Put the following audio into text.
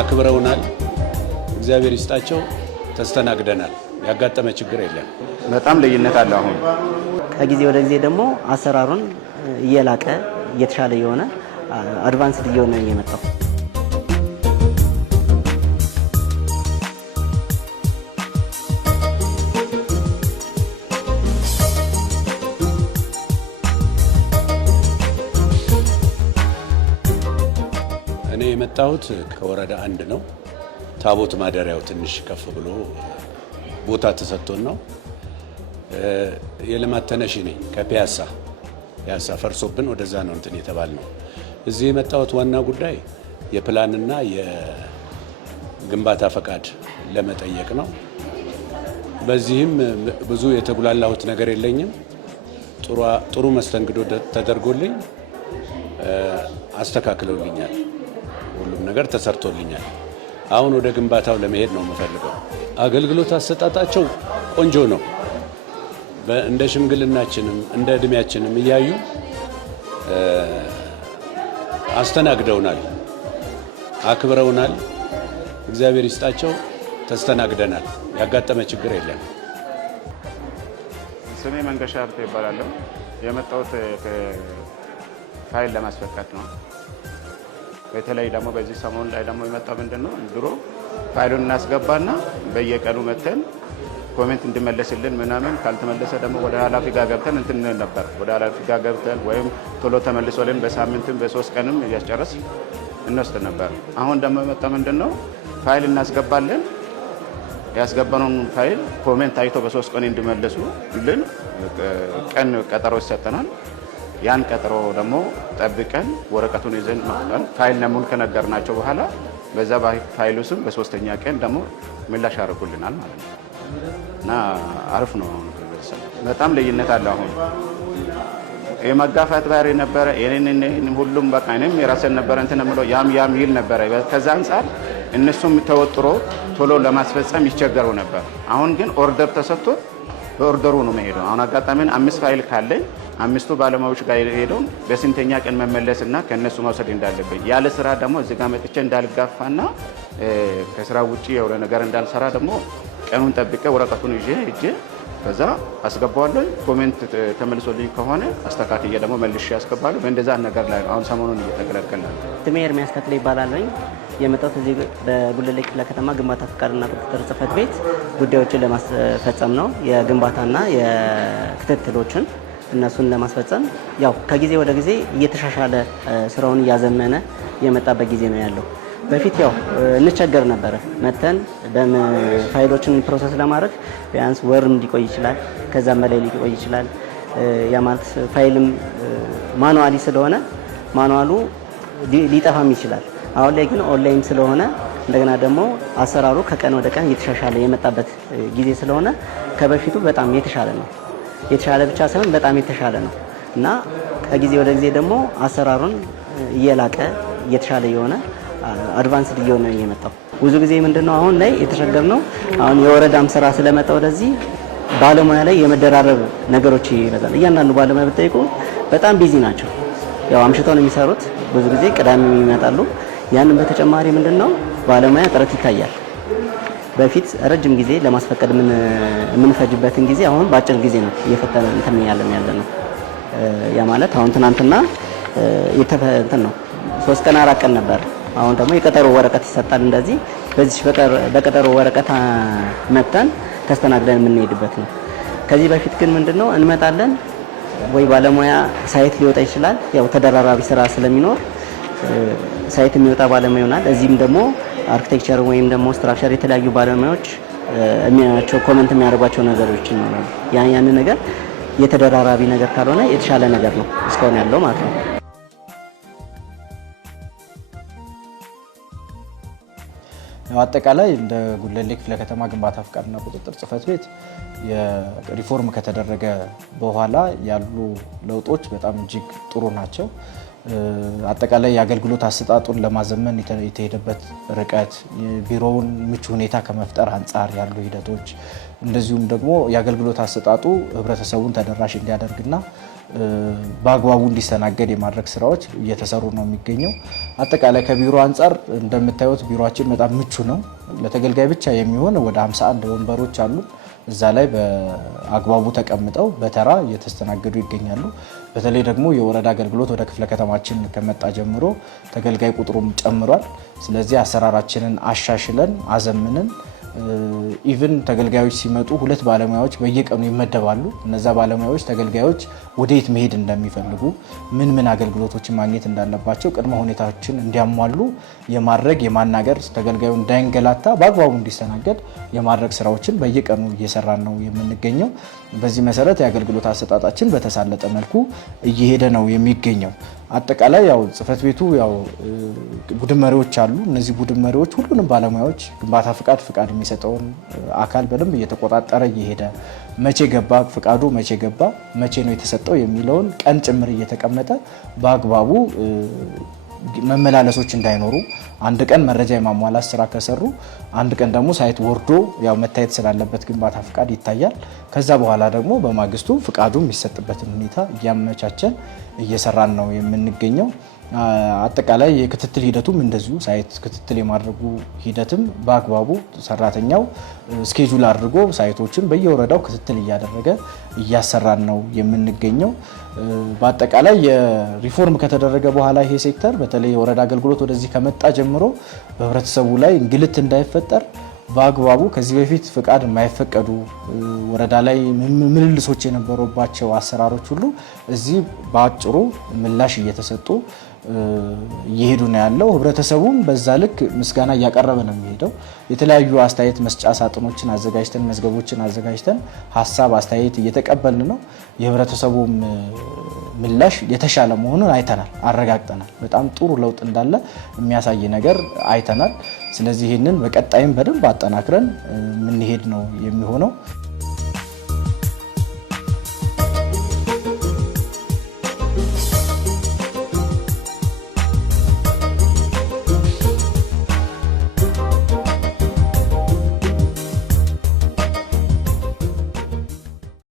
አክብረውናል። እግዚአብሔር ይስጣቸው። ተስተናግደናል። ያጋጠመ ችግር የለም። በጣም ልዩነት አለ። አሁን ከጊዜ ወደ ጊዜ ደግሞ አሰራሩን እየላቀ እየተሻለ የሆነ አድቫንስድ እየሆነ የመጣው እኔ የመጣሁት ከወረዳ 1 ነው። ታቦት ማደሪያው ትንሽ ከፍ ብሎ ቦታ ተሰጥቶን ነው። የልማት ተነሺ ነኝ። ከፒያሳ ፈርሶብን ወደዛ ነው እንትን የተባል ነው። እዚህ የመጣሁት ዋና ጉዳይ የፕላንና የግንባታ ፈቃድ ለመጠየቅ ነው። በዚህም ብዙ የተጉላላሁት ነገር የለኝም። ጥሩ መስተንግዶ ተደርጎልኝ አስተካክለውልኛል። ሁሉም ነገር ተሰርቶልኛል። አሁን ወደ ግንባታው ለመሄድ ነው የምፈልገው። አገልግሎት አሰጣጣቸው ቆንጆ ነው። እንደ ሽምግልናችንም እንደ እድሜያችንም እያዩ አስተናግደውናል፣ አክብረውናል። እግዚአብሔር ይስጣቸው። ተስተናግደናል። ያጋጠመ ችግር የለም። ስሜ መንገሻ ሀብቴ ይባላለሁ። የመጣሁት ፋይል ለማስፈቀድ ነው። በተለይ ደግሞ በዚህ ሰሞን ላይ ደግሞ የመጣው ምንድነው ድሮ ፋይሉን እናስገባና በየቀኑ መተን ኮሜንት እንዲመለስልን ምናምን ካልተመለሰ ደግሞ ወደ ኃላፊ ጋር ገብተን እንትን ነበር። ወደ ኃላፊ ጋር ገብተን ወይም ቶሎ ተመልሶልን በሳምንትም በ3 ቀንም እያስጨረስ እንወስድ ነበር። አሁን ደግሞ የመጣው ምንድነው ፋይል እናስገባለን። ያስገባነውን ፋይል ኮሜንት አይቶ በ3 ቀን እንዲመለሱልን ቀን ቀጠሮ ይሰጠናል። ያን ቀጠሮ ደግሞ ጠብቀን ወረቀቱን ይዘን መጥተን ፋይል ነሙን ከነገርናቸው በኋላ በዛ ፋይሉ ስም በ3ኛ ቀን ደግሞ ምላሽ ያደርጉልናል ማለት ነው። እና አሪፍ ነው። በጣም ልዩነት አለ። አሁን የመጋፋት ባህሪ ነበረ። ሁሉም በቃ እኔም የራሴን ነበረ እንትን የምለው ያም ይል ነበረ። ከዛ አንጻር እነሱም ተወጥሮ ቶሎ ለማስፈጸም ይቸገሩ ነበር። አሁን ግን ኦርደር ተሰጥቶ በኦርደሩ ነው መሄደው። አሁን አጋጣሚን 5 ፋይል ካለኝ 5ቱ ባለሙያዎች ጋር ሄደው በስንተኛ ቀን መመለስና ከነሱ መውሰድ እንዳለብኝ ያለ ስራ ደግሞ እዚህ ጋር መጥቼ እንዳልጋፋና ከስራ ውጪ የሆነ ነገር እንዳልሰራ ደግሞ ቀኑን ጠብቄ ወረቀቱን ይዤ እጄ ከዛ አስገባዋለሁ። ኮሜንት ተመልሶልኝ ከሆነ አስተካክዬ ደግሞ መልሼ ያስገባለሁ። በእንደዛ ነገር ላይ አሁን ሰሞኑን እየተገለገልን። ስሜ ኤርሚያስ ተክሌ ይባላል። የመጣሁት እዚህ በጉለሌ ክፍለ ከተማ ግንባታ ፈቃድና ቁጥጥር ጽሕፈት ቤት ጉዳዮችን ለማስፈጸም ነው። የግንባታና የክትትሎችን እነሱን ለማስፈጸም ያው ከጊዜ ወደ ጊዜ እየተሻሻለ ስራውን እያዘመነ የመጣበት ጊዜ ነው ያለው። በፊት ያው እንቸገር ነበረ። መተን ፋይሎችን ፕሮሰስ ለማድረግ ቢያንስ ወርም ሊቆይ ይችላል፣ ከዛም በላይ ሊቆይ ይችላል። ያ ማለት ፋይልም ማኑዋሊ ስለሆነ ማኑዋሉ ሊጠፋም ይችላል። አሁን ላይ ግን ኦንላይን ስለሆነ እንደገና ደግሞ አሰራሩ ከቀን ወደ ቀን እየተሻሻለ የመጣበት ጊዜ ስለሆነ ከበፊቱ በጣም የተሻለ ነው። የተሻለ ብቻ ሳይሆን በጣም የተሻለ ነው እና ከጊዜ ወደ ጊዜ ደግሞ አሰራሩን እየላቀ እየተሻለ የሆነ አድቫንስድ እየሆነ የመጣው። ብዙ ጊዜ ምንድነው አሁን ላይ የተቸገርነው አሁን የወረዳም ስራ ስለመጣ ወደዚህ ባለሙያ ላይ የመደራረብ ነገሮች ይበዛል። እያንዳንዱ ባለሙያ ብትጠይቁ በጣም ቢዚ ናቸው። ያው አምሽተው ነው የሚሰሩት። ብዙ ጊዜ ቅዳሜ ይመጣሉ። ያንን በተጨማሪ ምንድነው ባለሙያ ጥረት ይታያል። በፊት ረጅም ጊዜ ለማስፈቀድ የምንፈጅበትን ጊዜ አሁን በአጭር ጊዜ ነው እየፈተነ እንትን ያለ ነው። ያ ማለት አሁን ትናንትና እንትን ነው 3 ቀን 4 ቀን ነበር። አሁን ደግሞ የቀጠሮ ወረቀት ይሰጣል። እንደዚህ በዚህ በቀጠሮ ወረቀት መጥተን ተስተናግደን የምንሄድበት ነው። ከዚህ በፊት ግን ምንድነው እንመጣለን ወይ ባለሙያ ሳይት ሊወጣ ይችላል። ያው ተደራራቢ ስራ ስለሚኖር ሳይት የሚወጣ ባለሙያ ይሆናል። እዚህም ደግሞ አርኪቴክቸር ወይም ደግሞ ስትራክቸር የተለያዩ ባለሙያዎች የሚያቸው ኮሜንት የሚያደርጓቸው ነገሮች ይኖራሉ። ያን ነገር የተደራራቢ ነገር ካልሆነ የተሻለ ነገር ነው እስካሁን ያለው ማለት ነው። አጠቃላይ እንደ ጉለሌ ክፍለ ከተማ ግንባታ ፈቃድና ቁጥጥር ጽሕፈት ቤት የሪፎርም ከተደረገ በኋላ ያሉ ለውጦች በጣም እጅግ ጥሩ ናቸው። አጠቃላይ የአገልግሎት አሰጣጡን ለማዘመን የተሄደበት ርቀት፣ ቢሮውን ምቹ ሁኔታ ከመፍጠር አንጻር ያሉ ሂደቶች፣ እንደዚሁም ደግሞ የአገልግሎት አሰጣጡ ህብረተሰቡን ተደራሽ እንዲያደርግና በአግባቡ እንዲስተናገድ የማድረግ ስራዎች እየተሰሩ ነው የሚገኘው። አጠቃላይ ከቢሮ አንጻር እንደምታዩት ቢሮአችን በጣም ምቹ ነው። ለተገልጋይ ብቻ የሚሆን ወደ 51 ወንበሮች አሉ። እዛ ላይ በአግባቡ ተቀምጠው በተራ እየተስተናገዱ ይገኛሉ። በተለይ ደግሞ የወረዳ አገልግሎት ወደ ክፍለ ከተማችን ከመጣ ጀምሮ ተገልጋይ ቁጥሩም ጨምሯል። ስለዚህ አሰራራችንን አሻሽለን አዘምነን ኢቭን ተገልጋዮች ሲመጡ 2 ባለሙያዎች በየቀኑ ይመደባሉ። እነዛ ባለሙያዎች ተገልጋዮች ወዴት መሄድ እንደሚፈልጉ ምን አገልግሎቶችን ማግኘት እንዳለባቸው ቅድመ ሁኔታዎችን እንዲያሟሉ የማድረግ የማናገር ተገልጋዩ እንዳይንገላታ በአግባቡ እንዲስተናገድ የማድረግ ስራዎችን በየቀኑ እየሰራን ነው የምንገኘው። በዚህ መሰረት የአገልግሎት አሰጣጣችን በተሳለጠ መልኩ እየሄደ ነው የሚገኘው። አጠቃላይ ያው ጽህፈት ቤቱ ያው ቡድን መሪዎች አሉ። እነዚህ ቡድን መሪዎች ሁሉንም ባለሙያዎች ግንባታ ፍቃድ የሚሰጠውን አካል በደንብ እየተቆጣጠረ እየሄደ መቼ ገባ ፍቃዱ መቼ ገባ መቼ ነው የተሰጠው የሚለውን ቀን ጭምር እየተቀመጠ በአግባቡ መመላለሶች እንዳይኖሩ አንድ ቀን መረጃ የማሟላት ስራ ከሰሩ አንድ ቀን ደግሞ ሳይት ወርዶ ያው መታየት ስላለበት ግንባታ ፍቃድ ይታያል። ከዛ በኋላ ደግሞ በማግስቱ ፍቃዱ የሚሰጥበትን ሁኔታ እያመቻቸን እየሰራን ነው የምንገኘው። አጠቃላይ የክትትል ሂደቱም እንደዚሁ ሳይት ክትትል የማድረጉ ሂደትም በአግባቡ ሰራተኛው ስኬጁል አድርጎ ሳይቶችን በየወረዳው ክትትል እያደረገ እያሰራን ነው የምንገኘው። በአጠቃላይ የሪፎርም ከተደረገ በኋላ ይሄ ሴክተር በተለይ የወረዳ አገልግሎት ወደዚህ ከመጣ ጀምሮ በህብረተሰቡ ላይ እንግልት እንዳይፈጠር በአግባቡ ከዚህ በፊት ፍቃድ የማይፈቀዱ ወረዳ ላይ ምልልሶች የነበሩባቸው አሰራሮች ሁሉ እዚህ በአጭሩ ምላሽ እየተሰጡ እየሄዱ ነው ያለው። ህብረተሰቡም በዛ ልክ ምስጋና እያቀረበ ነው የሚሄደው። የተለያዩ አስተያየት መስጫ ሳጥኖችን አዘጋጅተን መዝገቦችን አዘጋጅተን ሀሳብ አስተያየት እየተቀበልን ነው። የህብረተሰቡም ምላሽ የተሻለ መሆኑን አይተናል፣ አረጋግጠናል። በጣም ጥሩ ለውጥ እንዳለ የሚያሳይ ነገር አይተናል። ስለዚህ ይህንን በቀጣይም በደንብ አጠናክረን የምንሄድ ነው የሚሆነው።